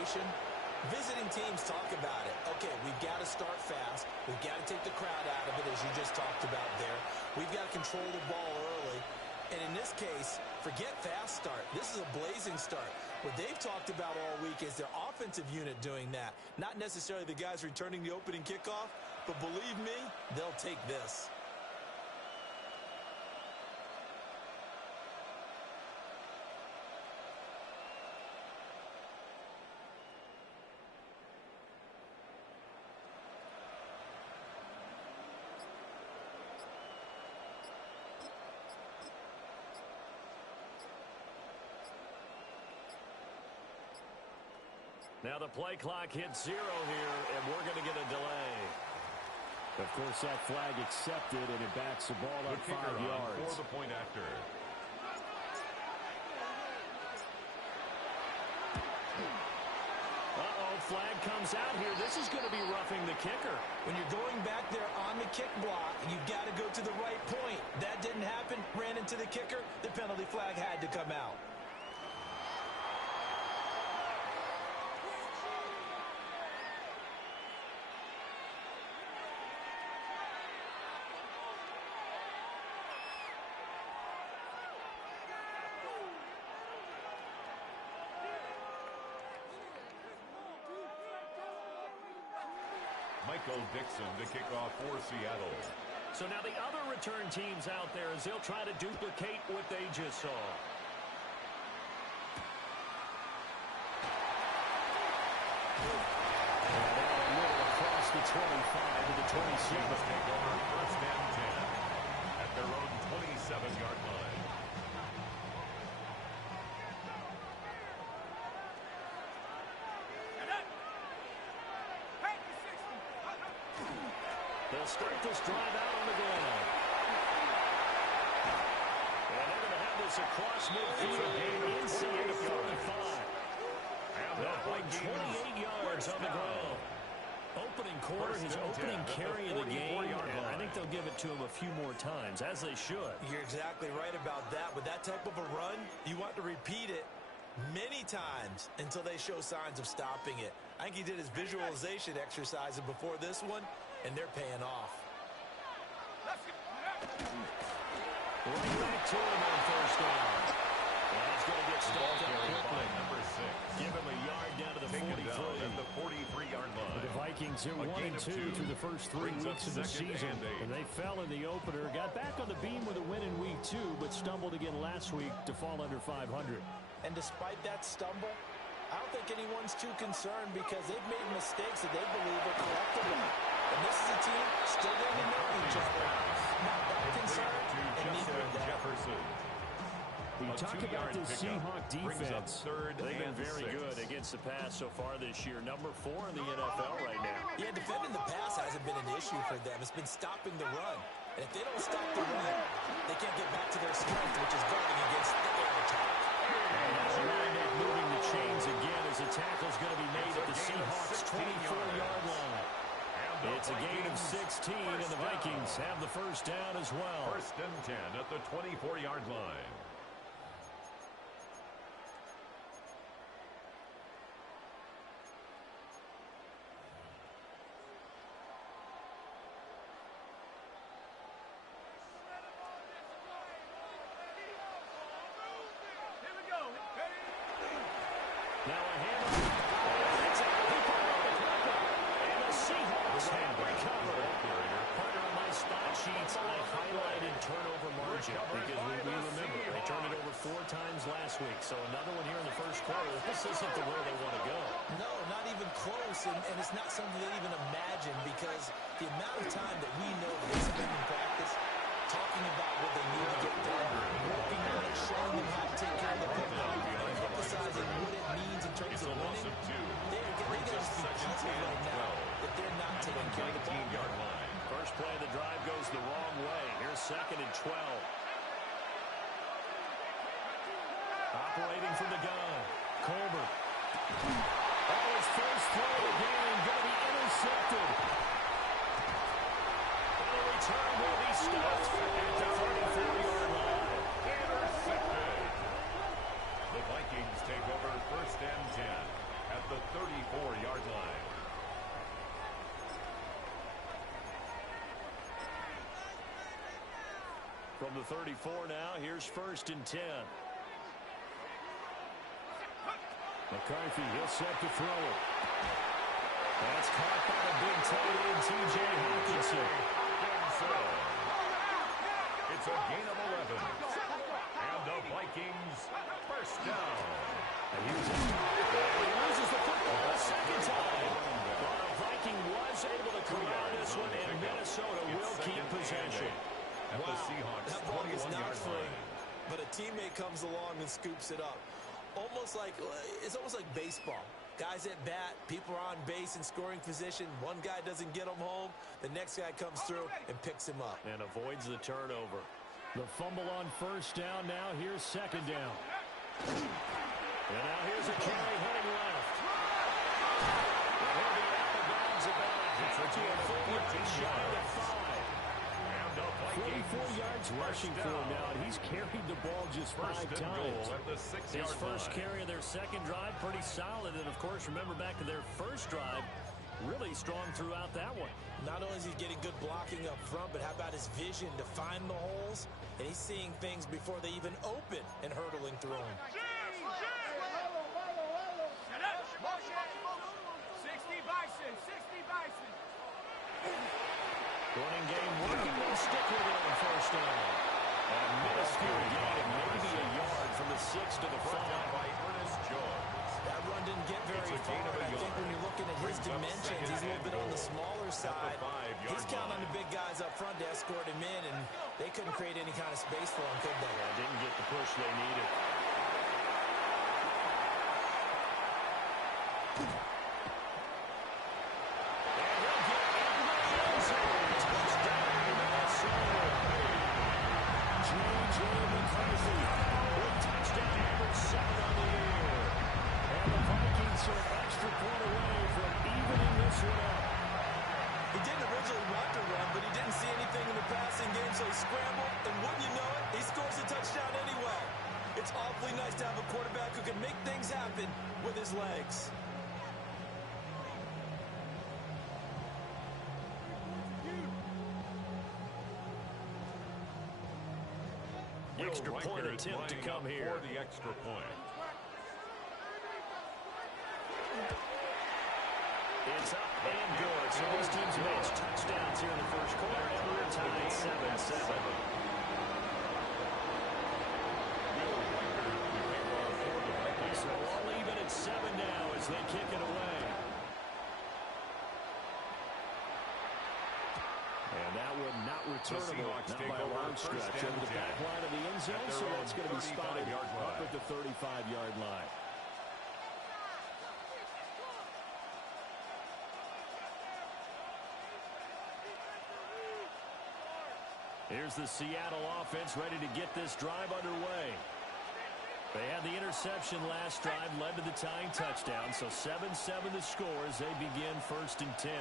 frustration. Visiting teams talk about it. Okay, we've got to start fast. We've got to take the crowd out of it, as you just talked about there. We've got to control the ball early. And in this case, forget fast start. This is a blazing start. What they've talked about all week is their offensive unit doing that. Not necessarily the guys returning the opening kickoff, but believe me, they'll take this. Now the play clock hits 0 here, and we're going to get a delay. Of course, that flag accepted, and it backs the ball up 5 yards. For the point after. Uh-oh, flag comes out here. This is going to be roughing the kicker. When you're going back there on the kick block, you've got to go to the right point. That didn't happen, ran into the kicker. The penalty flag had to come out. Michael Dixon to kick off for Seattle. So now the other return teams out there as they'll try to duplicate what they just saw. Across the 25 to the 26. Take over first and 10 at their own 27-yard line. They'll start this drive out on the ground. And they're going to have this across midfield inside the 45. That one 28 yards on the ground. Opening quarter, his opening carry of the game, and I think they'll give it to him a few more times, as they should. You're exactly right about that. With that type of a run, you want to repeat it many times until they show signs of stopping it. I think he did his visualization exercises before this one, and they're paying off. Right back to him on first down. And he's going to get stopped up quickly. Number 6. Give him a yard down to the 43. At the 43-yard line. The Vikings are 1-2 through the first 3 weeks of the season. And they fell in the opener, got back on the beam with a win in week 2, but stumbled again last week to fall under 500. And despite that stumble, I don't think anyone's too concerned because they've made mistakes that they believe are correctable. And this is a team still getting to know each other. Not that concerned, and neither of them. Jefferson. We talk about this Seahawks defense. They've been very good against the pass so far this year. Number 4 in the NFL right now. Yeah, defending the pass hasn't been an issue for them. It's been stopping the run. And if they don't stop the run, they can't get back to their strength, which is guarding against the air attack. Moving the chains again as the tackle's going to be made at the Seahawks' 24-yard line. It's a gain of 16, and the Vikings have the first down as well. First and 10 at the 24-yard line. Now a handoff. It's out. He put it on the cover. And the Seahawks have recovered. Partner on my spot sheets, I highlighted turnover margin because we remember they turned it over 4 times last week. So another one here in the first quarter. This isn't the way they want to go. No, not even close, and it's not something they even imagine because the amount of time that we know they spend in practice talking about what they need to get done, working on it, showing them how to take care of the football, and emphasizing what it means in terms of winning. They're going to just be people right now that they're not taking care of the ball. First play of the drive goes the wrong way. Here's 2nd and 12. Operating from the gun. Colbert. Oh, his first throw of the game going to be intercepted. And the return will be stopped at the 34-yard line. Intercepted. The Vikings take over first and 10 at the From the 34 now, here's 1st and 10. McCarthy, he'll set to throw it. That's caught by the big tight end, T.J. Hawkinson. It's a gain of 11. And the Vikings first down. And he loses the football a second time. But the Viking was able to corral this one, and Minnesota will keep possession. At the Seahawks, that ball was not 21-yard free, line. but a teammate comes along and scoops it up. It's almost like baseball. Guys at bat, people are on base in scoring position. One guy doesn't get him home. The next guy comes through and picks him up. And avoids the turnover. The fumble on 1st down. Now here's 2nd down. And now here's a carry heading left. And he'll be out of bounds about a full yard shy of 5. 44 yards rushing for him now, and he's carried the ball just 5 times. His first carry of their second drive, pretty solid. And, of course, remember back to their first drive, really strong throughout that one. Not only is he getting good blocking up front, but how about his vision to find the holes? And he's seeing things before they even open and hurdling through them. 60 Bison, 60 Bison. Running game working, they'll stick with it on 1st down. And a minuscule gain of maybe a yard from the 6 to the 5. That run didn't get very far. I think when you're looking at his dimensions, he's a little bit on the smaller side. He's counting on the big guys up front to escort him in, and they couldn't create any kind of space for him, could they? Yeah, didn't get the push they needed. So he scrambled, and wouldn't you know it, he scores a touchdown anyway. It's awfully nice to have a quarterback who can make things happen with his legs. Extra point attempt to come here. For the extra point. It's up and good. So these teams made touchdowns here in the first quarter, and we're tied 7-7. So all even at 7 now as they kick it away. And that one not returnable, not by a long stretch. Over the back line of the end zone, so that's going to be spotted up at the 35-yard line. Here's the Seattle offense ready to get this drive underway. They had the interception last drive, led to the tying touchdown, so 7-7 the score as they begin 1st and 10.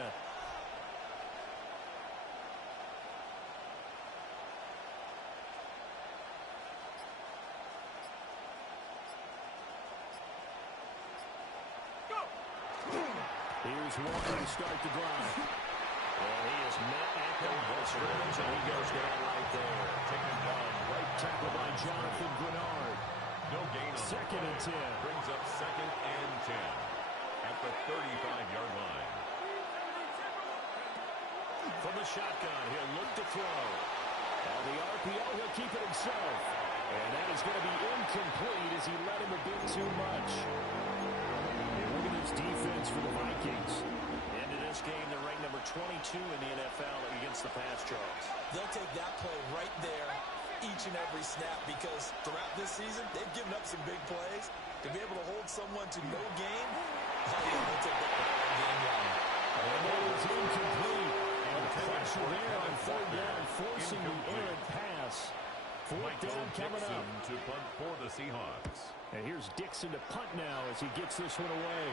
Here's Walker to start the drive. And he is met at the line of scrimmage, and he goes down right there. Taken down right Tackle by Jonathan Grenard. No gain on 2nd and 10. Brings up 2nd and 10 at the 35-yard line. From the shotgun, he'll look to throw. On the RPO, he'll keep it himself. And that is going to be incomplete as he let him a bit too much. And look at this defense for the Vikings. Into this game, they're ranked number 22 in the NFL against the pass charge. They'll take that play right there each and every snap because throughout this season, they've given up some big plays. To be able to hold someone to no gain, they'll take that game line. And that is incomplete. And pressure there on 3rd down, forcing the errant pass. 4th down coming up. To punt for the Seahawks. And here's Dixon to punt now as he gets this one away.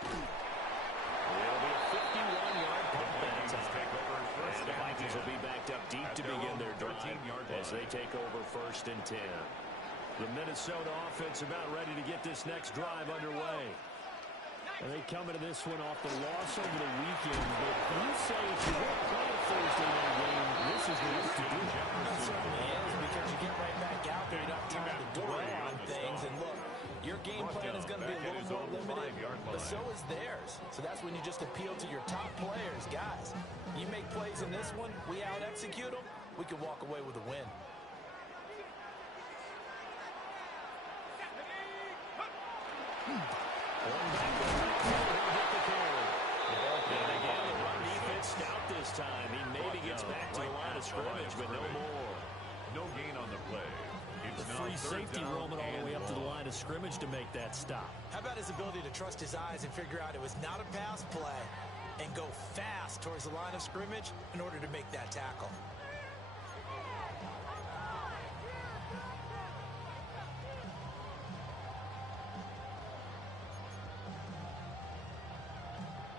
It'll be a 51-yard punt that time. And the Vikings will be backed up deep to begin their drive as they take over 1st and 10. The Minnesota offense about ready to get this next drive underway. And they come into this one off the loss over the weekend. But you say if you won't play a Thursday night game, this is the week to do it. It certainly is, because you get right back out there. You don't have time to dwell on things. And look, your game plan is going to be a little more limited, but so is theirs. So that's when you just appeal to your top players. Guys, you make plays in this one, we out-execute them, we can walk away with a win. Stout this time. He maybe gets back to the line of scrimmage, but no more. No gain on the play. The free safety roaming all the way up to the line of scrimmage to make that stop. How about his ability to trust his eyes and figure out it was not a pass play and go fast towards the line of scrimmage in order to make that tackle?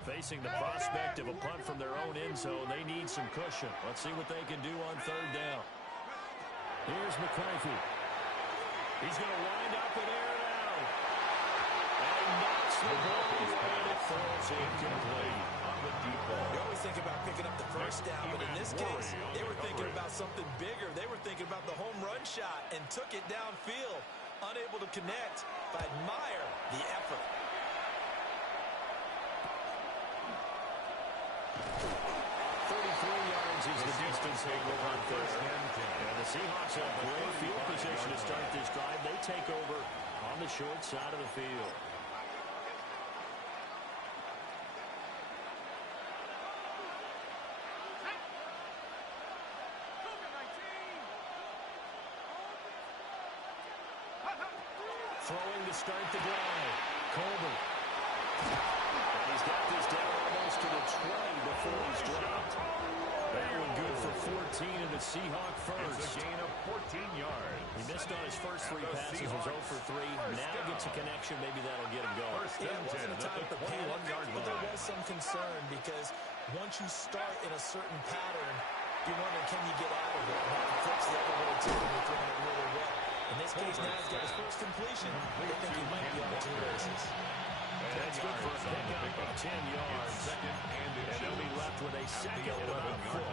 Facing the prospect of a punt from their own end zone, they need some cushion. Let's see what they can do on third down. Here's McCarthy. He's going to wind up and air it out. And he knocks the ball away and it falls incomplete. On the deep ball. You always think about picking up the first down, but in this case, they were thinking about something bigger. They were thinking about the home run shot and took it downfield. Unable to connect, but admire the effort. 33 yards is the distance they go on third. And the Seahawks have great field position to start this drive. They take over on the short side of the field. Throwing to start the drive. Colbert. And he's got this down almost to the 20 before he's dropped. That one good for 14 and a Seahawk first. It's a gain of 14 yards. He missed on his first three passes, was 0 for 3. Now gets a connection, maybe that'll get him going. Yeah, it wasn't a time to panic, but there was some concern because once you start in a certain pattern, you're wondering, can you get out of it? And that flips the other way too when you're throwing it really well. In this case, now he's got his first completion. They think he might be on to the races. That's good for a pickup of 10 yards. And they'll be left with a second and about 4.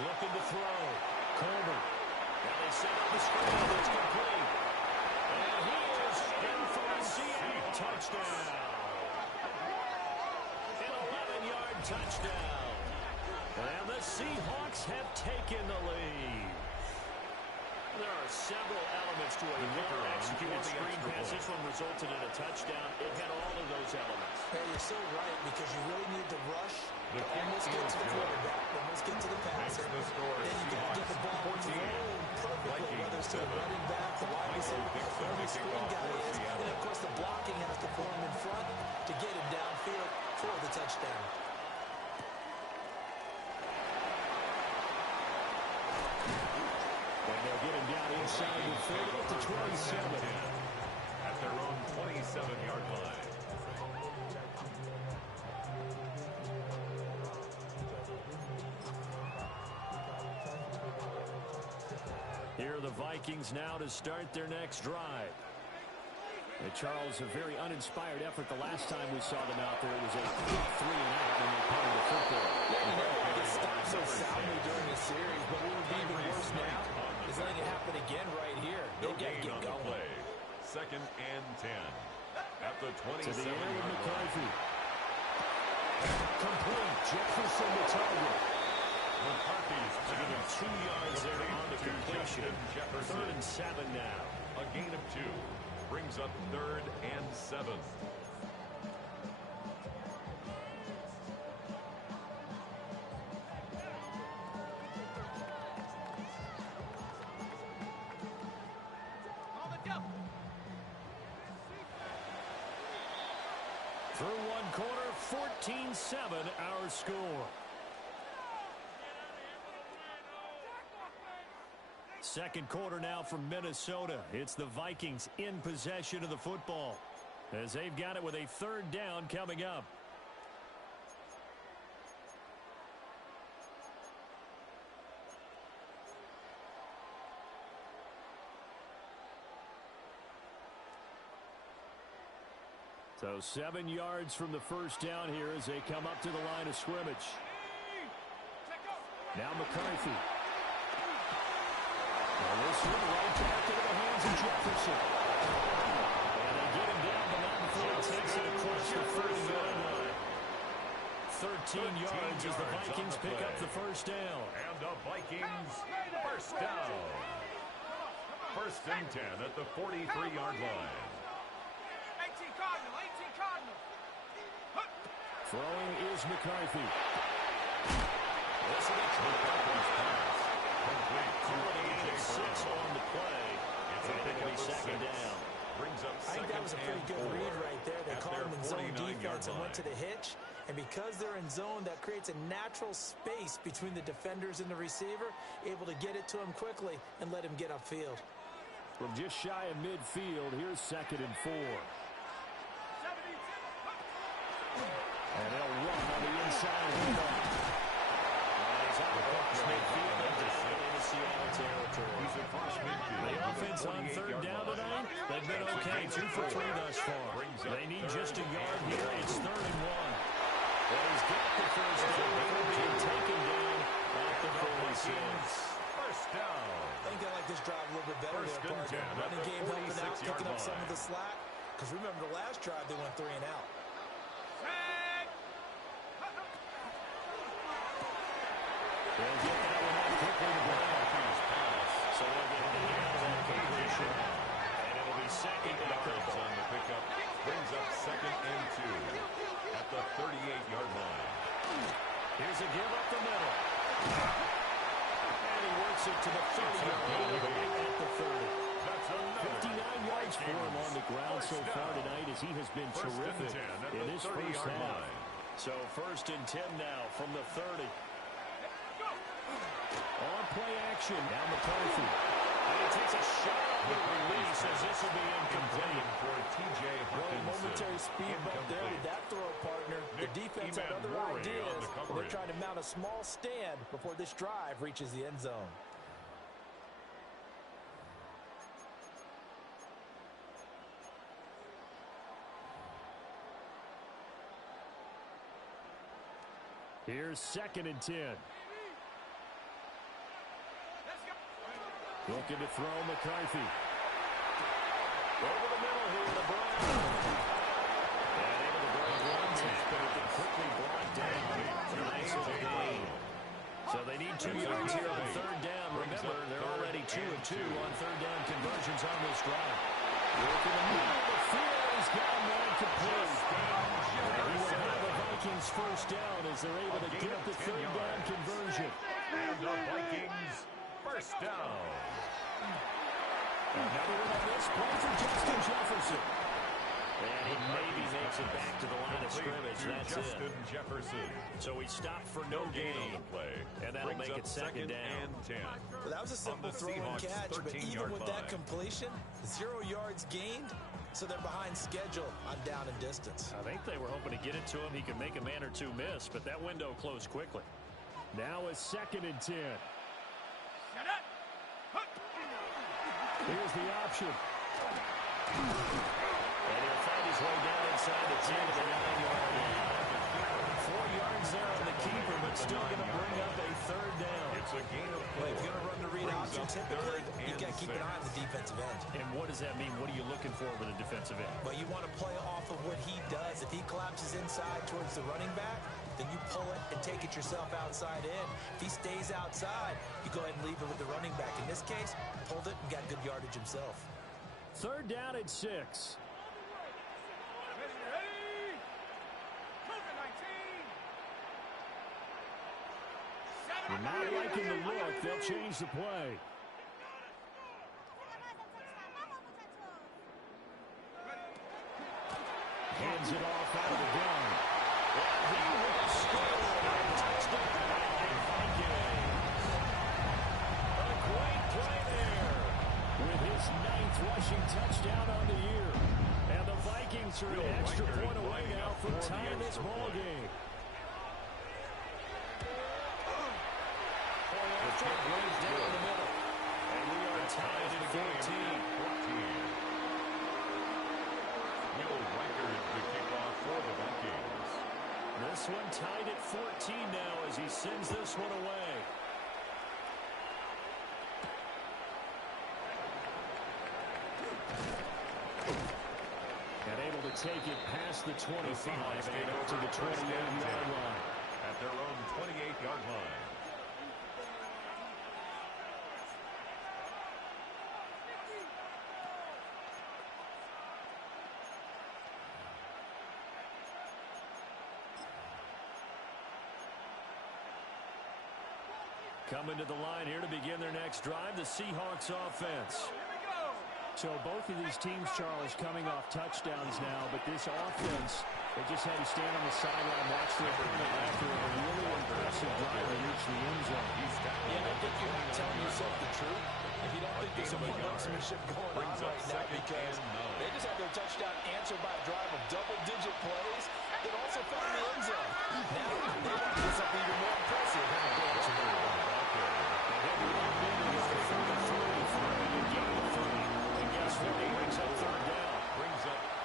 Looking to throw. Colbert. Now they set up the screen. It's complete. And he is in for a Seattle touchdown. An 11-yard touchdown. And the Seahawks have taken the lead. There are several elements to a well-executed screen pass. This one resulted in a touchdown. It had all of those elements. Hey, you're so right, because you really need to rush to almost get to the quarterback, almost get to the passer. Then you got to get the ball thrown perfectly, whether it's to the running back, the wide receiver, whoever the screen guy is. And, of course, the blocking has to form in front to get him downfield for the touchdown. And they'll get him down inside the 30 to 27. At their own 27-yard line. Here are the Vikings now to start their next drive. And Charles, a very uninspired effort the last time we saw them out there. It was a 3-and-out when they punted the football. It stopped so soundly during the series, but what would be even worse now is letting it happen again right here. They've got to get going. Second and 10. At the 27-yard to the air with McCarthy. line. Complete. Jefferson the target. McCarthy's Giving him 2 yards there on the completion. Jefferson. 3rd and 7 now. A gain of 2. Brings up 3rd and 7. Through one quarter, 14-7 our score. Second quarter now from Minnesota. It's the Vikings in possession of the football as they've got it with a third down coming up. So 7 yards from the first down here as they come up to the line of scrimmage. Now McCarthy. Well, this one right back into the hands of Jefferson. And they get him down, but not before he takes it across the 30-yard line. 13 yards as the Vikings pick up the first down. And the Vikings first down. First and 10 at the 43-yard line. 18 Cardinal, 18 Cardinal. Throwing is McCarthy. This is McCarthy's pass. Complete. 6 on the play. And it'll be second down. Brings up I think that was a pretty good read right there. They called him in zone defense and went to the hitch. And because they're in zone, that creates a natural space between the defenders and the receiver, able to get it to him quickly and let him get upfield. From just shy of midfield, here's 2nd and 4. And they'll run on the inside. He's out across midfield into Seattle territory. He's across midfield. The offense on third down tonight, they've been okay, 2 for 3 thus far. They need just a yard here. It's 3rd and 1. Well, he's got the first down before being taken down at the 46. First down. I think I like this drive a little bit better there, partner. Running game helping out, picking up some of the slack. Because remember, the last drive, they went 3 and out. They'll get that one out quickly to Brown. So they'll get the hands on completion. And it'll be second and yards on the pickup. Brings up 2nd and 2 at the 38-yard line. Here's a give up the middle. And he works it to the 30-yard line at the 30. 59 yards for him on the ground so far tonight as he has been terrific in this first half. So 1st and 10 now from the 30. On play action. Now McCarthy. And he takes a shot on the release as this will be incomplete. For T.J. Hawkinson. Momentary speed bump there with that throw, partner. The defense had other ideas. They're trying to mount a small stand before this drive reaches the end zone. Here's 2nd and 10. Looking to throw McCarthy. Over the middle here to Brown. And able to break one tackle, but it can quickly block down. Nice little gain. So they need 2 yards here on 3rd down. Remember, they're already 2 of 2 on 3rd down conversions on this drive. Working the middle of the field. He's got him there complete. He will have the Vikings first down as they're able to get the 3rd down conversion. And the Vikings first down. Another one on this play for Justin Jefferson. And he maybe makes it back to the line of scrimmage. That's Justin it. Jefferson. So he stopped for no gain. And that'll make it 2nd down. And 10. Well, that was a simple throw and catch, but even with that completion, 0 yards gained, so they're behind schedule on down and distance. I think they were hoping to get it to him. He could make a man or two miss, but that window closed quickly. Now it's 2nd and 10. Here's the option. And he'll find his way down inside the 10 to the 9-yard line. 4 yards there on the keeper, but still going to bring up a 3rd down. It's a gain of 4. Well, if you're going to run the read option, typically, you've got to keep an eye on the defensive end. And what does that mean? What are you looking for with a defensive end? But you want to play off of what he does. If he collapses inside towards the running back, then you pull it and take it yourself outside in. If he stays outside, you go ahead and leave it with the running back. In this case, pulled it and got good yardage himself. 3rd down and 6. You're not liking the look. They'll change the play. Hands it off out of the gun. He will score. Touchdown, Vikings. A great play there. first down on the year. And the Vikings are an extra point away now from tying this ball game. Down the middle. And we are tied at 14. Will Riker the kickoff for the Vikings. This one tied at 14 now as he sends this one away. And able to take it past the 25 and out to the 28-yard line. At their own 28-yard line. Coming to the line here to begin their next drive, the Seahawks offense. So both of these teams, Charles, coming off touchdowns now, but this offense, they just had to stand on the sideline, watch their opponent after a really impressive drive to reach the end zone. Yeah, I think you're not telling yourself the truth if you don't think there's some one-upsmanship going on right now, because they just had their touchdown answered by a drive of double-digit plays that also found the end zone. Now they want to do something even more impressive.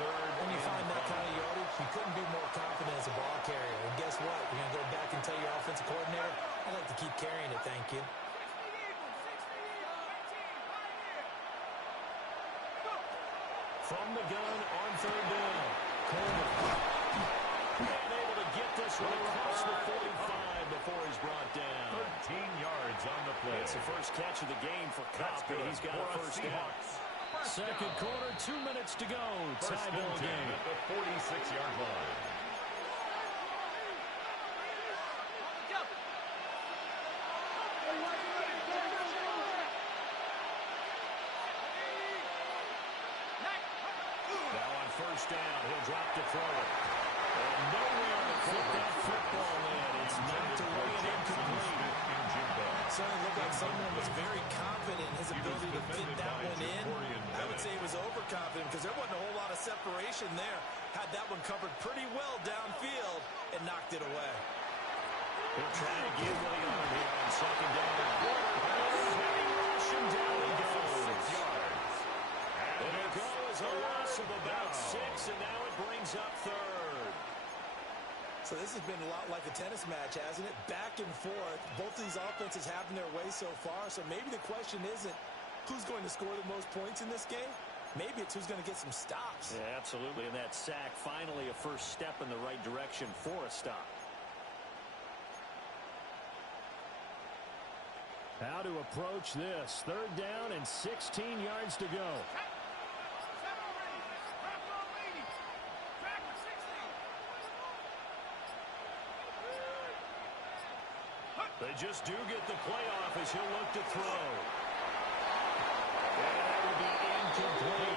When you find that kind of yardage, you couldn't be more confident as a ball carrier. And guess what? You're going to go back and tell your offensive coordinator, I'd like to keep carrying it, thank you. From the gun on third down. Coleman. And able to get this one across the 45 before he's brought down. 13 yards on the play. It's the first catch of the game for Cobb, and he's got a first down. Second quarter, 2 minutes to go. Tie ball game. At the 46-yard line. Now on first down, he'll drop to throw it. And nowhere to put that football in. It's knocked away and incomplete. Certainly looked like someone was very confident in his ability to fit that one in. I would say he was overconfident because there wasn't a whole lot of separation there. Had that one covered pretty well downfield and knocked it away. He'll try to get what he on here on second down. Rushing down he goes. 6 yards. And it goes a loss of about 6, and now it brings up third. So this has been a lot like a tennis match, hasn't it? Back and forth. Both of these offenses having their way so far. So maybe the question isn't who's going to score the most points in this game. Maybe it's who's going to get some stops. Yeah, absolutely. And that sack, finally a first step in the right direction for a stop. How to approach this. Third down and 16 yards to go. They just do get the playoff as he'll look to throw. And that will be incomplete.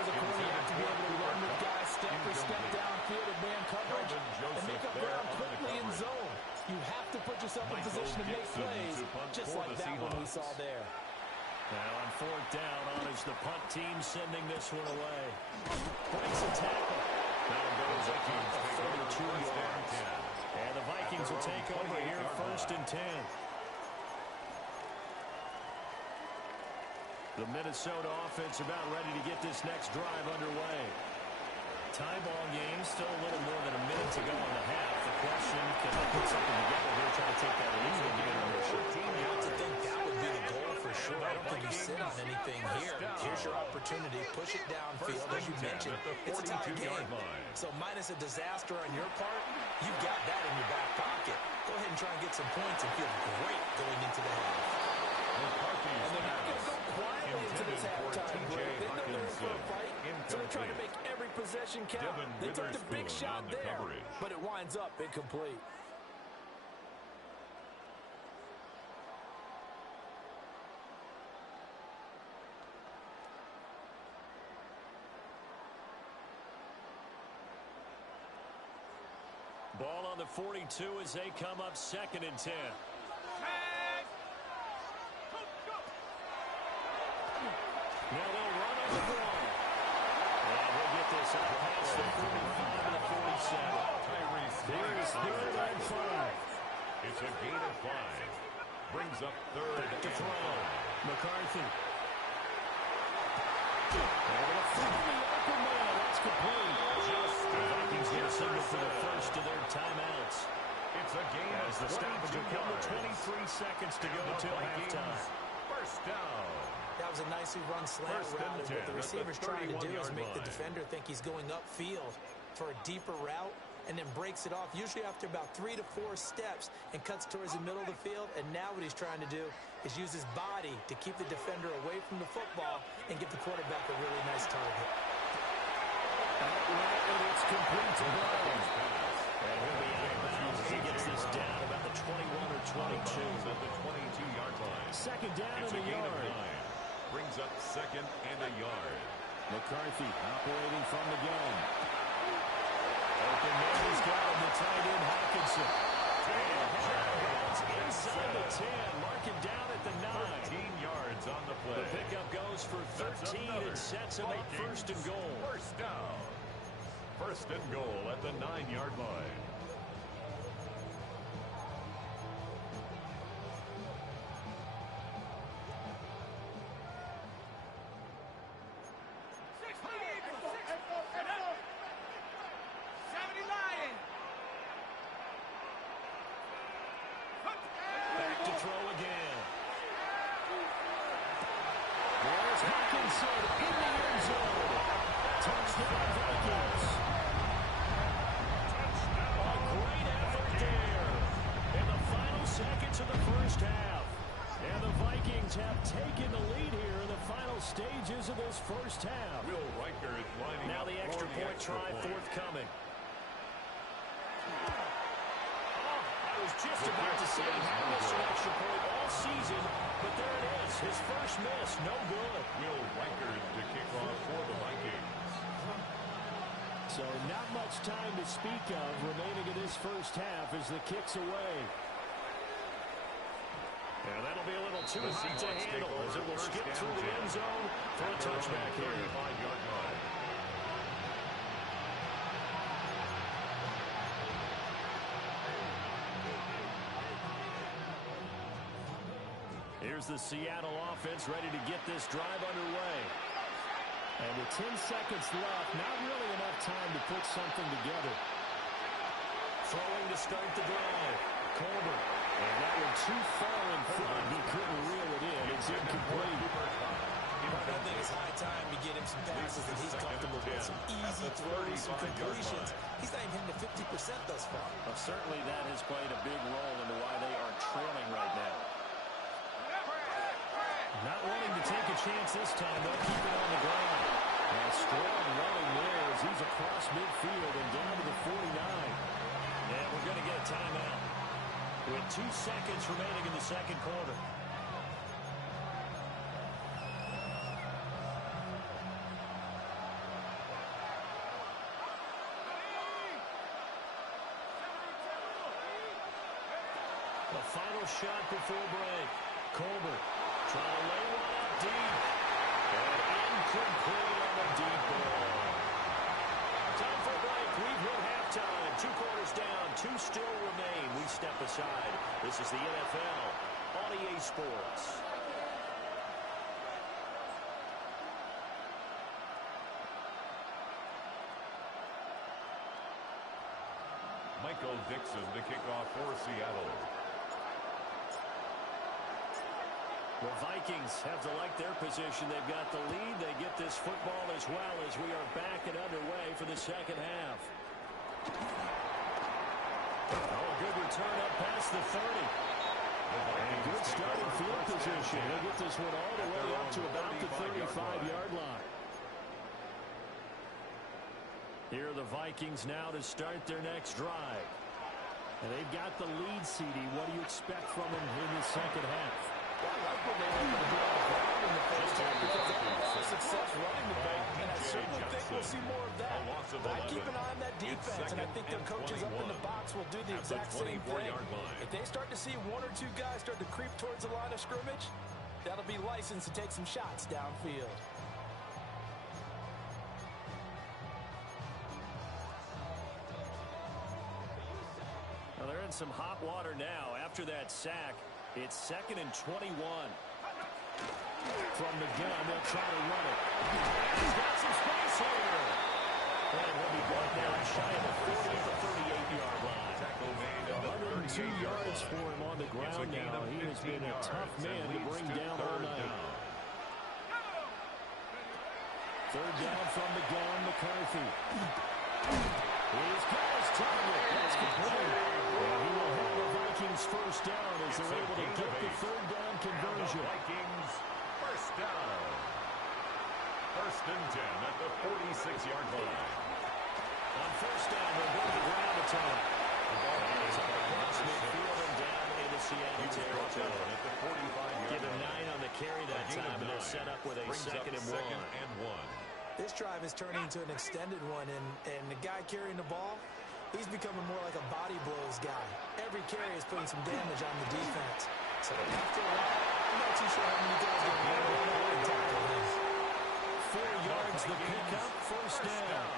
As a corner, you have to be able to run with guys step for step downfield in man coverage and make up ground quickly in zone. You have to put yourself in position to make plays, just like that one we saw there. Now on fourth down, on is the punt team sending this one away. Breaks a tackle. Now goes a 32 yards. And the Vikings will take over here first and 10. The Minnesota offense about ready to get this next drive underway. Tie ball game, still a little more than a minute to go in the half. The question, can they put something together here, try to take that lead and get it under short? You have to think that would be the goal for sure. I don't think you sit on anything here. Here's your opportunity. Push it downfield. As you mentioned, it's a tie game. So minus a disaster on your part, you've got that in your back pocket. Go ahead and try and get some points and feel great going into the half. And they're not going to go quietly into this halftime break. They know they're in for a fight, so they're trying to make every possession count. They took the big shot there, but it winds up incomplete. Ball on the 42 as they come up second and 10. Now they'll run it the throw. And he'll get this out past the 45 to the 47. Here's third and 5. It's a gain of 5. Brings up third To and throw. 5. McCarthy. Able to find the open man. That's complete. The Vikings get a signal for the first of their timeouts. It's a gain As the stoppage will come with 23 seconds to go till halftime. First down. That was a nicely run slant First route. and And 10 what the at the receiver's trying to do is 31-yard make the line. defender think he's going upfield for a deeper route and then breaks it off, usually after about 3 to 4 steps, and cuts towards the middle of the field. And now what he's trying to do is use his body to keep the defender away from the football and give the quarterback a really nice target. Outright, and it's complete to Brown. And he'll be out of bounds as he gets this down about the 21 or 22. At the 22-yard line. Second down It's and a a gain of yard. 9. Brings up second and a yard. McCarthy operating from the gun. Open man, he's got him, the tight end, Hawkinson. And inside the 10, mark him down at the 9. 13 yards on the play. The pickup goes for 13 and sets him up first and goal. First down. First and goal at the 9-yard line. Back to throw again. There's Hawkinson in the end zone. Touchdown Vikings. A great effort there. In the final seconds of the first half. And the Vikings have taken the lead here in the final stages of this first half. Will Riker is lining Now up the for extra the point extra try point. forthcoming. I was just about to say he had missed an extra point all season, but there it is. His first miss, no good. Will Riker to kick off for the Vikings. So not much time to speak of remaining in this first half as the kick's away. And that'll be a little too hot to handle as it will skip through the end zone for a touchback here. 35-yard line. Here's the Seattle offense ready to get this drive underway. And with 10 seconds left, not really enough time to put something together. Throwing to start the drive. Colbert. And that one too far in front. He couldn't reel it in. It's incomplete. I think it's high time to get him some passes that he's comfortable with. Some easy throws, some completions. He's not even hitting to 50% thus far. Well, certainly that has played a big role into why they are trailing right now. Not wanting to take a chance this time. They'll keep it on the ground. And strong running there as he's across midfield and down to the 49. And we're going to get a timeout with 2 seconds remaining in the second quarter. The final shot before break. Colbert trying to lay one up deep. And incomplete on the deep ball. Time for a break. We've hit halftime. 2 quarters down. 2 still remain. We step aside. This is the NFL on EA Sports. Michael Dixon to kick off for Seattle. The Vikings have to like their position. They've got the lead. They get this football as well as we are back and underway for the second half. Oh, a good return up past the 30. And good starting field position. They'll get this one all the way up to about the 35-yard line. Here are the Vikings now to start their next drive. And they've got the lead, CD. What do you expect from them in the second half? I like what they were able to do on the ground in the first half because they had a lot of success running the ball, and I certainly think we'll see more of that. But I keep an eye on that defense, and I think their coaches up in the box will do the exact same thing. If they start to see 1 or 2 guys start to creep towards the line of scrimmage, that'll be licensed to take some shots downfield. Well, they're in some hot water now. After that sack, it's 2nd and 21. From the gun, they'll try to run it. He's got some space here. And he'll be brought down shy of the 40 at the 38-yard line. 102 yards for him on the ground now. He has been a tough man to bring down all night. 3rd down from the gun, McCarthy. He's got his target. That's complete. And he will have the Vikings first down as they're able to get the 3rd down conversion. Vikings first down. 1st and 10 at the 46-yard line. On 1st down, they'll go to the ground attack. The ball is up across midfield and down into Seattle territory. At the 45-yard Give him 9 on the carry that time, and they're set up with a 2nd and 1. This drive is turning into an extended one, and the guy carrying the ball, he's becoming more like a body blows guy. Every carry is putting some damage on the defense. So after a while, I'm not too sure how many guys are going to run out and tackle him. 4 yards the pickup, 1st down.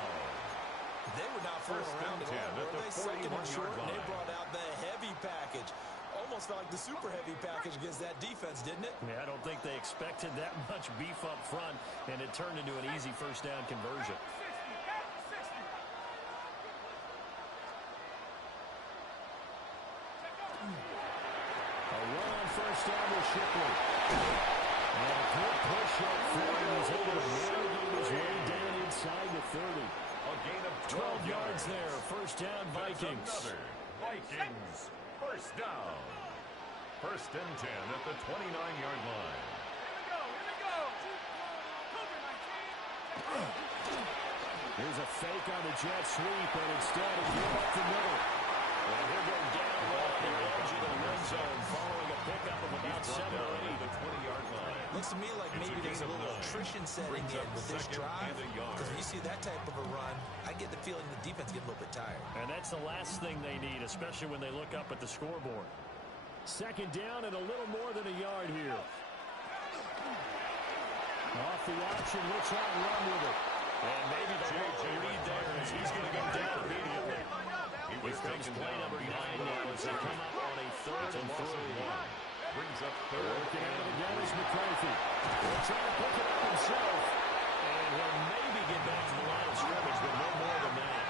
They were not fooling around at all, were they? 2nd and short, and they brought out the heavy package. Almost felt like the super heavy package against that defense, didn't it? Yeah, I don't think they expected that much beef up front, and it turned into an easy 1st down conversion. A run on 1st down with Shipley. And a good push up for him. He's able to navigate his way down inside the 30. A gain of 12 yards there. 1st down, Vikings. Vikings first down. 1st and 10 at the 29-yard line. Here we go. Here's a fake on the jet sweep, and instead of going up the middle. And he'll go down low on the edge of the red zone following a pickup of about 7 or 8. The 20-yard line. Looks to me like maybe there's a little attrition setting in with this drive. Because when you see that type of a run, I get the feeling the defense getting a little bit tired. And that's the last thing they need, especially when they look up at the scoreboard. 2nd down and a little more than a yard here. Off the option, we'll try and run with it. And maybe the wrong read there as he's going to go down immediately. Here comes play number 9 now as they come up on a 3rd and 3. Brings up 3rd. Working out of the gun is McCarthy. He'll try to pick it up himself. And he'll maybe get back to the line of scrimmage, but no more than that.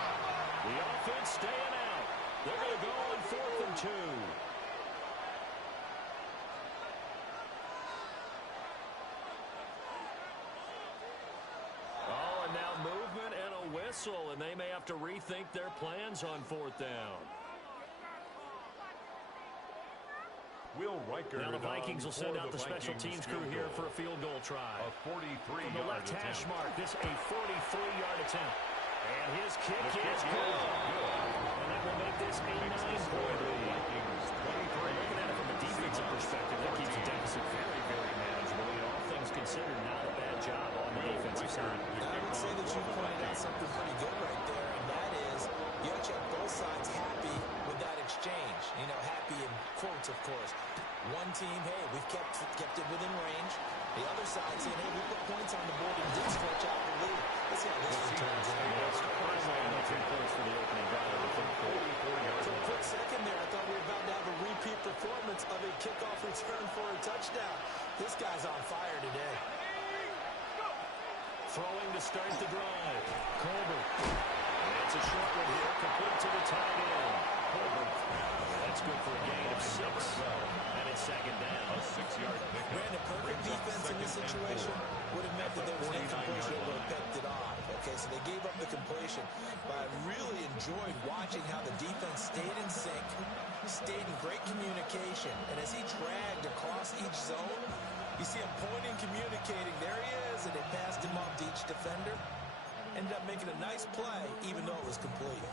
The offense staying out. They're going to go on 4th and 2. Oh, and now movement and a whistle, and they may have to rethink their plans on 4th down. Now the Vikings will send out the special teams crew here for a field goal try. A 43-yard From the left hash attempt. mark, this a 43-yard attempt. And his kick is good. And that will make this a 9-point lead. Looking at it from a defensive perspective, that keeps the deficit very, very manageable. And all things considered, not a bad job on the defensive side. I would say that you pointed out something pretty good right there, and that is you have to have both sides happy with that exchange. You know, happy in quotes, of course. One team, hey, we've kept it within range. The other side saying, hey, we put points on the board and did stretch out the lead. Let's see how this one turns out. 3 points for the opening drive of the 3rd quarter. For a quick second there, I thought we were about to have a repeat performance of a kickoff return for a touchdown. This guy's on fire today. Throwing to start the drive. Colbert. And it's a short one here, complete to the tight end. Colbert. That's good for a gain of 6. And it's 2nd down. A 6-yard pick. Ran a perfect defense in this situation would have meant that there was an incompletion that would have picked it off. Okay, so they gave up the completion. But I really enjoyed watching how the defense stayed in sync, stayed in great communication. And as he dragged across each zone, you see him pointing, communicating. There he is, and they passed him off to each defender. Ended up making a nice play, even though it was complete.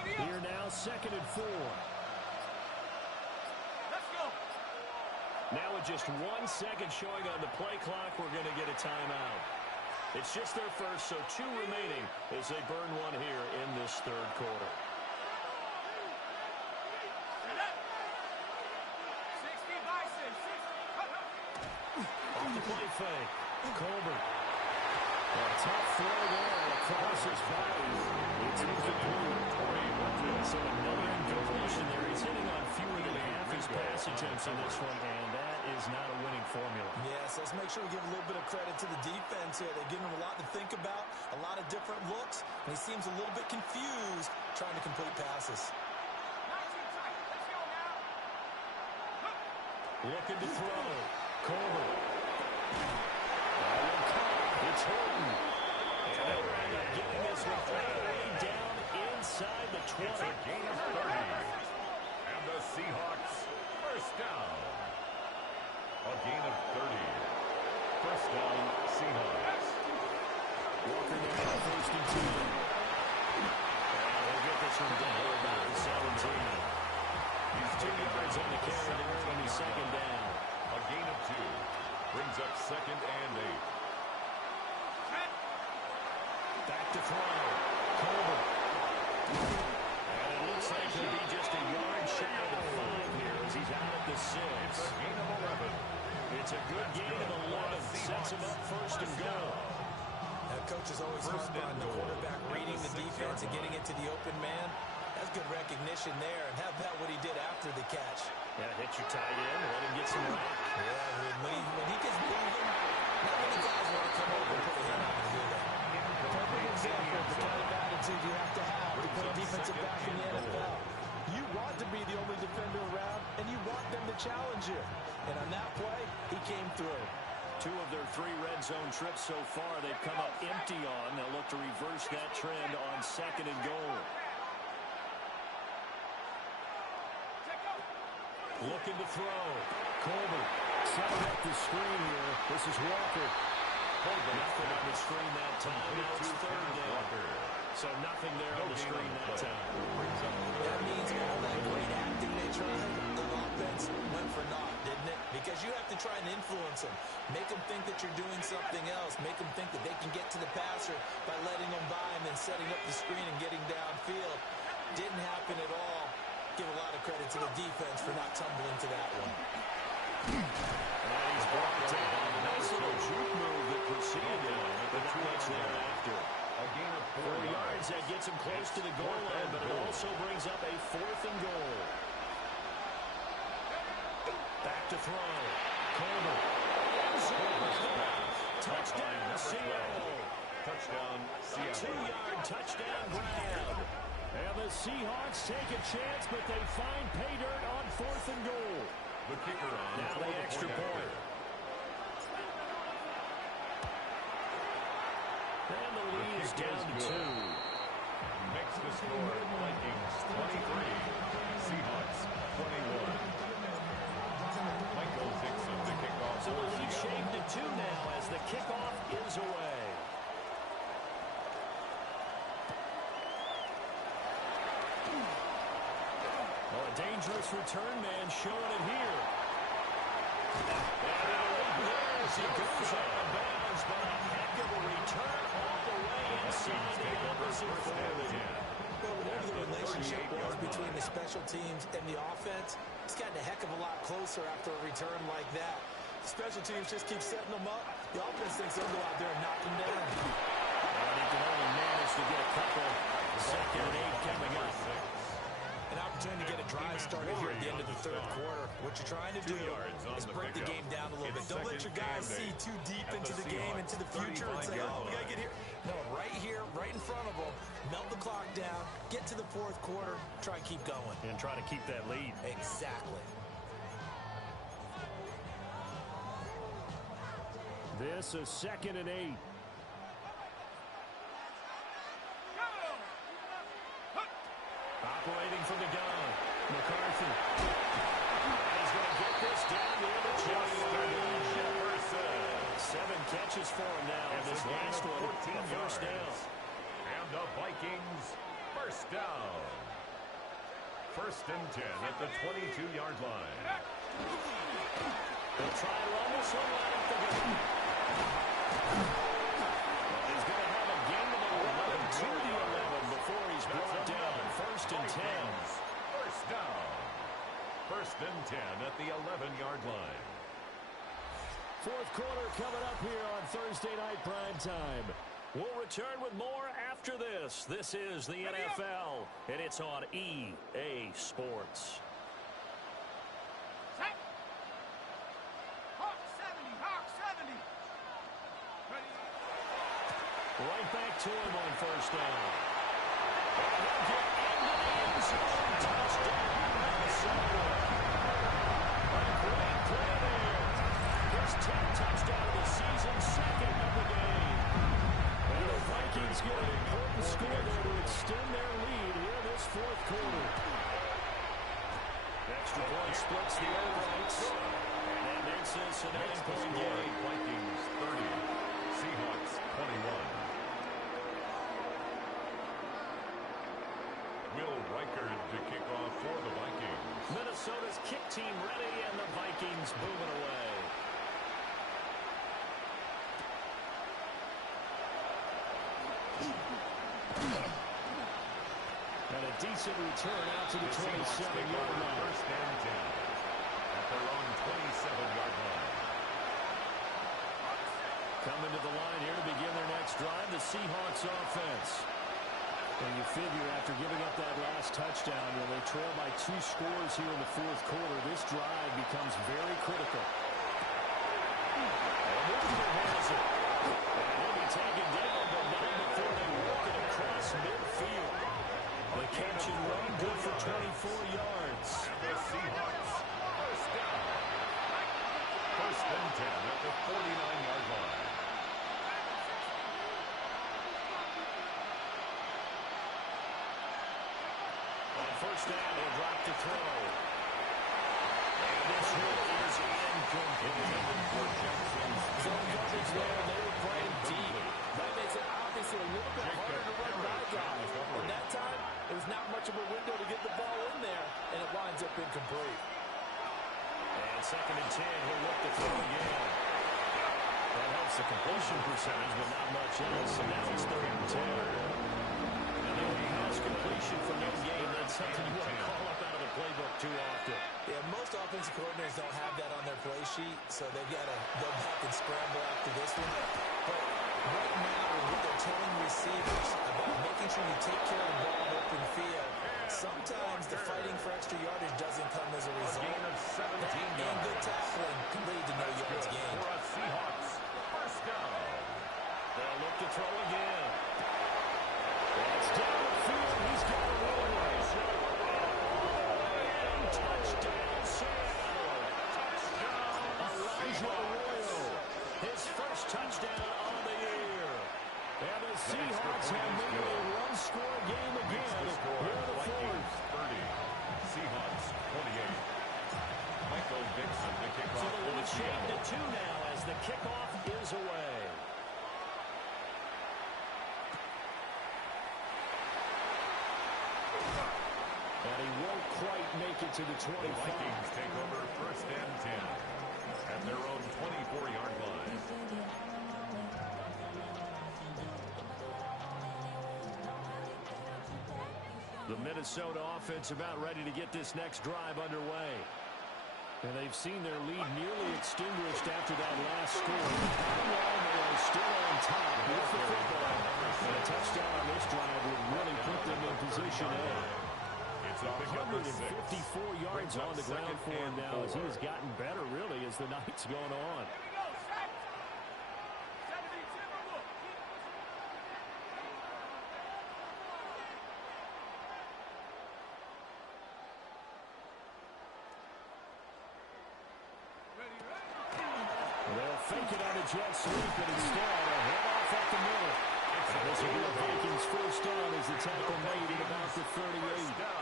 Here now, 2nd and 4. Let's go. Now with just 1 second showing on the play clock, we're going to get a timeout. It's just their first, so 2 remaining as they burn one here in this 3rd quarter. 60 by 6. Off the play fake. Colbert. A tough throw there across his body. It's incomplete. So another incompletion there. He's hitting on fewer than half his pass attempts in this one, and that is not a winning formula. Yes, let's make sure we give a little bit of credit to the defense here. They've given him a lot to think about, a lot of different looks, and he seems a little bit confused trying to complete passes. Looking to throw. Colbert. It's Horton. And they end up getting this one all the way down inside the 20. It's a gain of 30. And the Seahawks first down. A gain of 30. First down, Seahawks. Walker now first and 2. And we'll get this one down about 17. He's 2 yards on the carry there on his second down. A gain of 2. Brings up second and 8. Back to throw. Colbert. And it looks like he'll be just a yard shy of the 5 here as he's out at the 6. It's a gain of 11. It's a good gain of 11. Sets him up first and goal. Coach is always hard on the quarterback reading the defense and getting it to the open man. That's good recognition there. And how about what he did after the catch? Yeah, hit your tight end, let him get some rock. Yeah, when he gets moving, not many guys want to come over and put a hand on him and do that. Perfect example of the kind of attitude you have to put a defensive back in the NFL. You want to be the only defender around, and you want them to challenge you. And on that play, he came through. 2 of their 3 red zone trips so far they've come up empty on. They'll look to reverse that trend on second and goal. Looking to throw. Colbert setting up the screen here. This is Walker. Nothing on the screen that time. Now it's third down. So nothing there on the screen that time. That means all that great acting they tried, the offense went for naught, didn't it? Because you have to try and influence them. Make them think that you're doing something else. Make them think that they can get to the passer by letting them by and then setting up the screen and getting downfield. Didn't happen at all. Give a lot of credit to the defense for not tumbling to that one. And he's brought down. Nice little juke move that preceded him, but not much thereafter. A gain of 4 yards, that gets him close to the goal line, but it also brings up a 4th and goal. Back to throw. Colbert. Touchdown, Seattle. Touchdown, Seattle. 2-yard touchdown grab. And the Seahawks take a chance, but they find pay dirt on 4th and goal. The kicker on now the extra point. And the lead is down to 2. Makes the score Vikings 23, Seahawks 21. Michael Dixon to kick off. So the lead shaved to 2 now as the kickoff is away. Well, a dangerous return man showing it here. As he goes out of bounds, but a heck of a return all the way inside the opposite 40. Well, whatever the relationship was between the special teams and the offense, it's gotten a heck of a lot closer after a return like that. The special teams just keep setting them up. The offense thinks they'll go out there and knock them down. And he can only manage to get a couple. Second and 8 coming up. An opportunity to get a drive started here at the end of the 3rd quarter. What you're trying to do is break the game down a little bit. Don't let your guys see too deep into the game, into the future, and say, oh, we got to get here. No, right here, right in front of them, melt the clock down, get to the 4th quarter, try and keep going. And try to keep that lead. Exactly. This is 2nd and 8. Operating from the gun. McCarthy. And he's going to get this down the other 7 catches for him now. And this last one, a first down. And the Vikings first down. 1st and 10 at the 22-yard line. They'll try to run this one right up the gut. He's going to have a gain of 11 to the 11 before he's brought down. 1st and 10. First down. 1st and 10 at the 11-yard line. Fourth quarter coming up here on Thursday Night Primetime. We'll return with more after this. This is the NFL, and it's on EA Sports. Set. Hawk 70, Hawk 70. Ready. Right back to him on first down. And he'll get into the end zone. Touchdown, Minnesota. A great play there. His 10th touchdown of the season, second of the game. And the Vikings get an important score there to extend their lead here in this fourth quarter. Extra point splits the uprights. And it's a 9-point game. Vikings 30, Seahawks 21. Will Reichard to kick off for the Vikings. Minnesota's kick team ready, and the Vikings moving away. And a decent return out to the 27-yard line. First and 10 at their own 27-yard line. Coming to the line here to begin their next drive, the Seahawks offense. And you figure after giving up that last touchdown, when they trail by 2 scores here in the fourth quarter, this drive becomes very critical. Has it. And he'll be taken down, but not before they work it across midfield. The catch and run good for 24 yards. And the Seahawks first down. First and 10 at the 49-yard line. First down, he'll drop to throw. And this one is incomplete. Zone coverage there, and they were playing deep. That makes it obviously a little bit harder to run by guys. And that time, it was not much of a window to get the ball in there, and it winds up incomplete. And second and 10, he'll look to throw again. That helps the completion percentage, but not much else. And now it's third and 10. Completion for no gain. That's something you want to call up out of the playbook too often. Yeah, most offensive coordinators don't have that on their play sheet, so they've got to go back and scramble after this one. But right now, what they're telling receivers about making sure you take care of the ball in open field, sometimes the fighting for extra yardage doesn't come as a result. Gain of 17 that and good tackling can lead to no yards gained. For a Seahawks first down. They'll look to throw again. It's down the field. He's got a roll. Touchdown, Seattle. Elijah Arroyo. His first touchdown on the year. And the Seahawks have made a one-score game again. Here in the fourth. 30, Seahawks 28. Michael Dixon to kick So off the for the lead shaved to Seattle. 2 now as the kickoff is away. And he won't quite make it to the 25. The Vikings take over first and 10 at their own 24-yard line. The Minnesota offense about ready to get this next drive underway. And they've seen their lead nearly extinguished after that last score. Meanwhile, they are still on top with the football. And a touchdown on this drive would really put them in position A. It's a pick up of 6. 154 yards on the ground for him now as he has gotten better, really, as the night's gone on. Here we go. Set. 70, Timberwolf. Ready, ready. They'll fake it on a jet sweep, and instead a head off at the middle. And this will be the Vikings' first down as the tackle made at about the 38.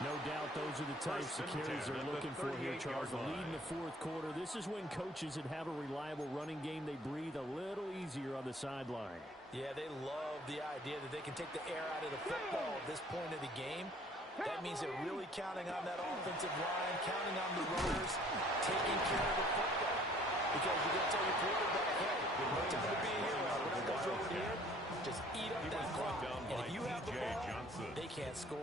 No doubt those are the types of carries they're looking for here, Charles. The lead in the fourth quarter. This is when coaches that have a reliable running game, they breathe a little easier on the sideline. Yeah, they love the idea that they can take the air out of the football at this point of the game. That means they're really counting on that offensive line, counting on the runners, taking care of the football. Because you're going to tell your quarterback, hey, no time to be here. We're not going to throw it here. Just eat up that clock. And if you have the ball, they can't score.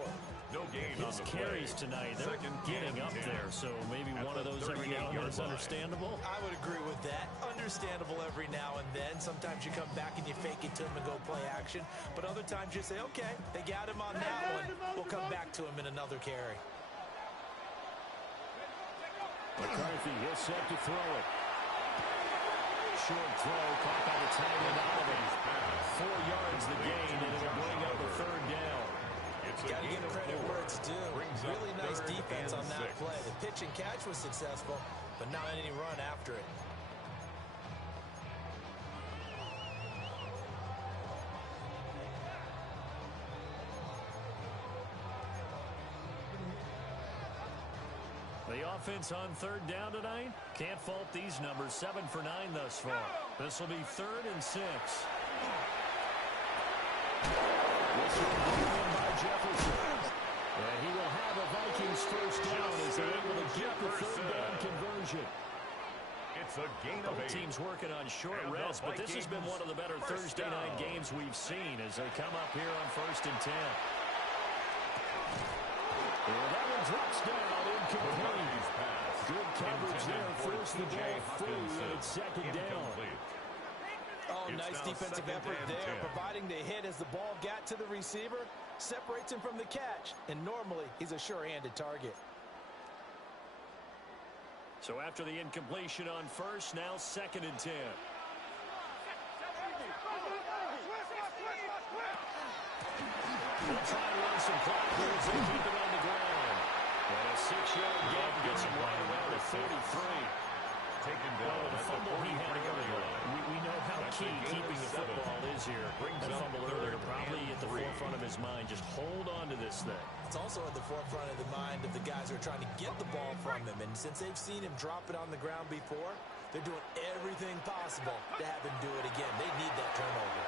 No gain His on the carries play. tonight, they're getting up there, so maybe one of those every now and then is understandable? I would agree with that. Understandable every now and then. Sometimes you come back and you fake it to him and go play action. But other times you say, okay, they got him on that one. We'll come back to him in another carry. McCarthy, he'll set to throw it. Short throw, caught by the tight end Oliver. 4 yards the gain, and it'll bring up a third down. Got to give credit where it's due. Really nice defense on that play. The pitch and catch was successful, but not any run after it. The offense on third down tonight. Can't fault these numbers. 7 for 9 thus far. This will be 3rd and 6. This will be in by Jefferson. And he will have a Vikings first down as they're able to get the third down conversion. It's a gain of 8. Both teams working on short rest, but this has been one of the better Thursday night games we've seen as they come up here on 1st and 10. And that one drops down incomplete. Good coverage there. Force the ball free, and it's 2nd down. Oh, nice defensive effort there, providing the hit as the ball got to the receiver, separates him from the catch, and normally he's a sure-handed target. So after the incompletion on first, now 2nd and 10. They'll try to run some clock here as they keep it on the ground. And a 6-yard gain gets him right around the 43. Taken down the fumble he had earlier. We know how key keeping the football is here. That fumble earlier probably at the forefront of his mind. Just hold on to this thing. It's also at the forefront of the mind of the guys who are trying to get the ball from him. And since they've seen him drop it on the ground before, they're doing everything possible to have him do it again. They need that turnover.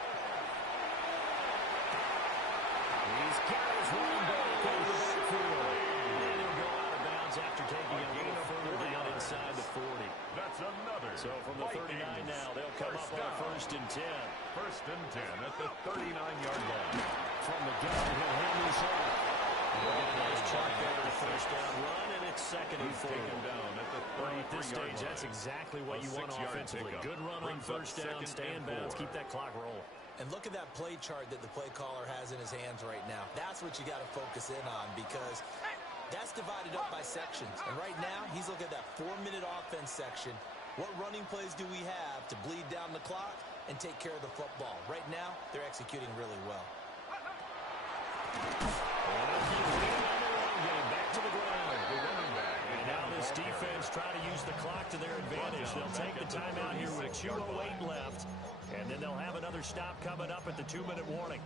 He's got his running back over the backfield. And he'll go out of bounds after taking a little further down inside the 40. That's another. So from the 39 now, they'll come up on 1st and 10. 1st and 10 at the 39-yard line. From the gun, he'll hand this off. Nice chunk there to the first down run, and it's 2nd and 4. Down at the At this stage, that's exactly what you want offensively. Good run on first down, stay in bounds, keep that clock rolling. And look at that play chart that the play caller has in his hands right now. That's what you got to focus in on because that's divided up by sections. And right now, he's looking at that 4-minute offense section. What running plays do we have to bleed down the clock and take care of the football? Right now, they're executing really well. Back to the ground. And now this defense trying to use the clock to their advantage. They'll take the timeout here with 2:08 left. And then they'll have another stop coming up at the 2-minute warning.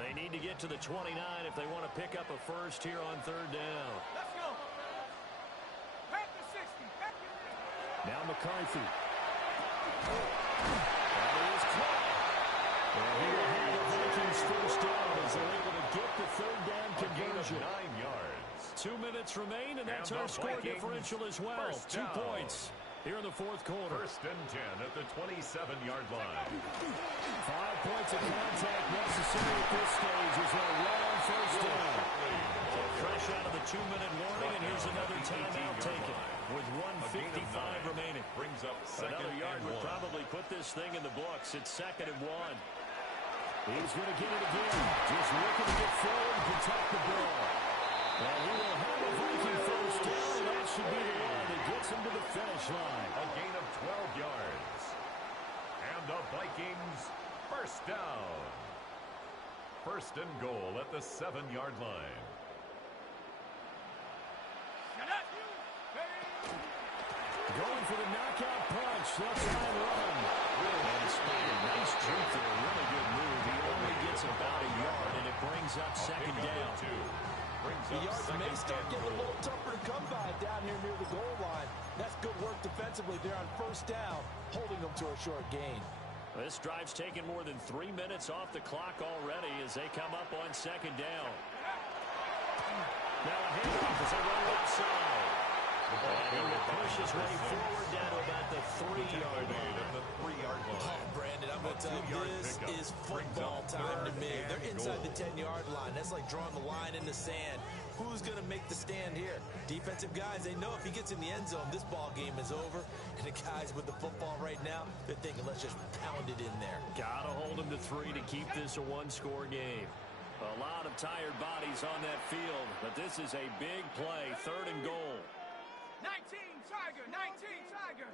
They need to get to the 29 if they want to pick up a first here on 3rd down. Let's go. Back to 60. Back to Now McCarthy. That is caught. And he will have the Vikings first down as they're able to get the 3rd down conversion. 9 yards. 2 minutes remain, and that's our score differential as well. 2 points here in the 4th quarter. 1st and 10 at the 27-yard line. 5 points of contact necessary at this stage as they'll run on first down. So fresh out of the 2-minute warning, and here's another timeout taken with 1:55 remaining. Brings up Another yard would probably put this thing in the books. It's 2nd and 1. He's going to get it again. Just looking to get forward and protect the ball. And he will have a Viking first down, and that should be the one that gets him to the finish line. A gain of 12 yards. And the Vikings first down. 1st and goal at the 7-yard line. Going for the knockout punch. Let's try and run. And Spider, nice jump there. Really good move. He only gets about a yard, and it brings up 2nd down. The yards may start getting a little tougher to come by down here near the goal line. That's good work defensively there on first down, holding them to a short gain. This drive's taken more than 3 minutes off the clock already as they come up on 2nd down. Now a handoff as they run left side. And he will push his way forward down to about the 3-yard line. I'm going to tell you, this is football time to me. They're inside the 10-yard line. That's like drawing the line in the sand. Who's going to make the stand here? Defensive guys, they know if he gets in the end zone, this ball game is over. And the guys with the football right now, they're thinking, let's just pound it in there. Got to hold them to 3 to keep this a one-score game. A lot of tired bodies on that field, but this is a big play, 3rd and goal. 19 Tiger, 19 Tiger.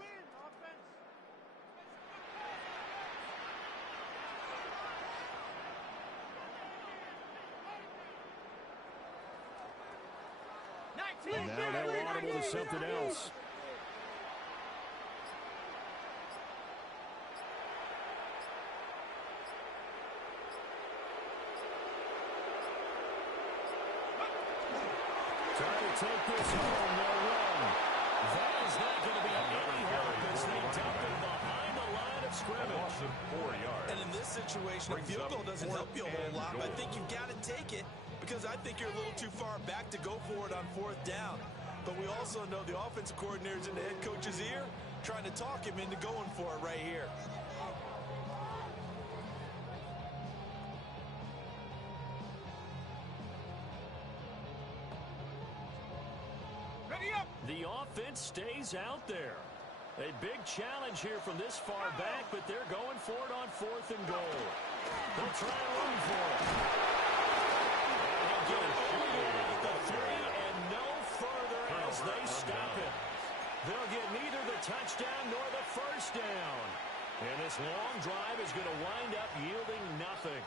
And now they'll audible to something else. Trying to take this home, they'll run. That is not going to be any help as they dump it behind the line of scrimmage. 4 yards. And in this situation, a field goal doesn't help you a whole lot. But I think you've got to take it because I think you're a little too far back to go for it on 4th down. But we also know the offensive coordinator's in the head coach's ear trying to talk him into going for it right here. Ready up. The offense stays out there. A big challenge here from this far back, but they're going for it on 4th and goal. They'll try and run for it. And he'll get it over there at the 3 and no further as they stop it. They'll get neither the touchdown nor the 1st down. And this long drive is going to wind up yielding nothing.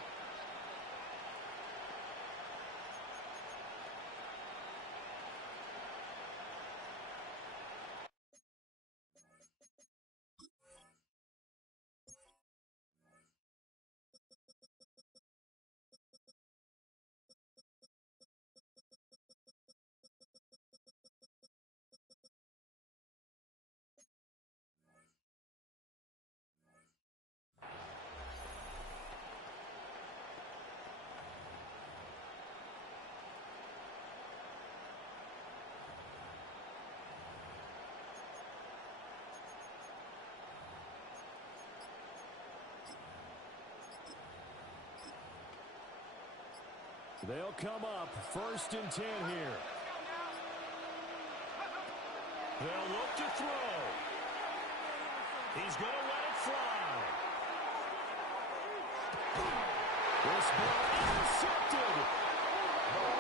They'll come up 1st and 10 here. They'll look to throw. He's going to let it fly. This ball intercepted.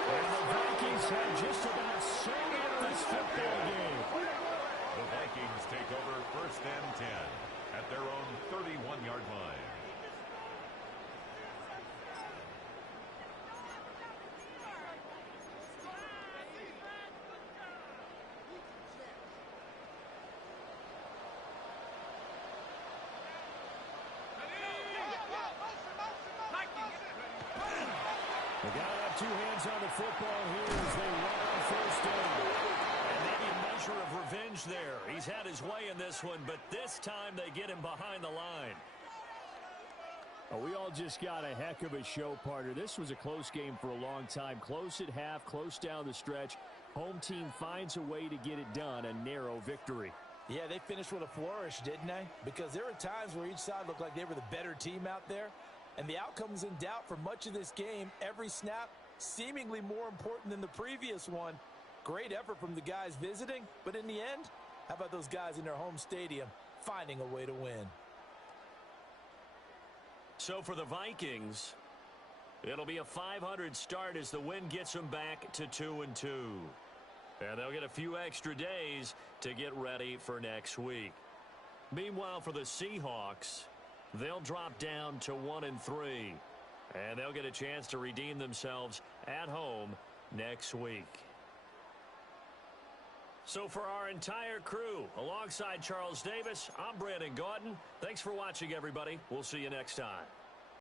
And the Vikings have just about sewn up this football game. The Vikings take over 1st and 10 at their own 31-yard line. They got to have 2 hands on the football here as they run on 1st down. And maybe a measure of revenge there. He's had his way in this one, but this time they get him behind the line. Oh, we all just got a heck of a show, partner. This was a close game for a long time. Close at half, close down the stretch. Home team finds a way to get it done, a narrow victory. Yeah, they finished with a flourish, didn't they? Because there were times where each side looked like they were the better team out there. And the outcome was in doubt for much of this game. Every snap seemingly more important than the previous one. Great effort from the guys visiting. But in the end, how about those guys in their home stadium finding a way to win? So for the Vikings, it'll be a .500 start as the win gets them back to 2-2. And they'll get a few extra days to get ready for next week. Meanwhile, for the Seahawks, they'll drop down to 1-3. And they'll get a chance to redeem themselves at home next week. So for our entire crew, alongside Charles Davis, I'm Brandon Gaudin. Thanks for watching, everybody. We'll see you next time.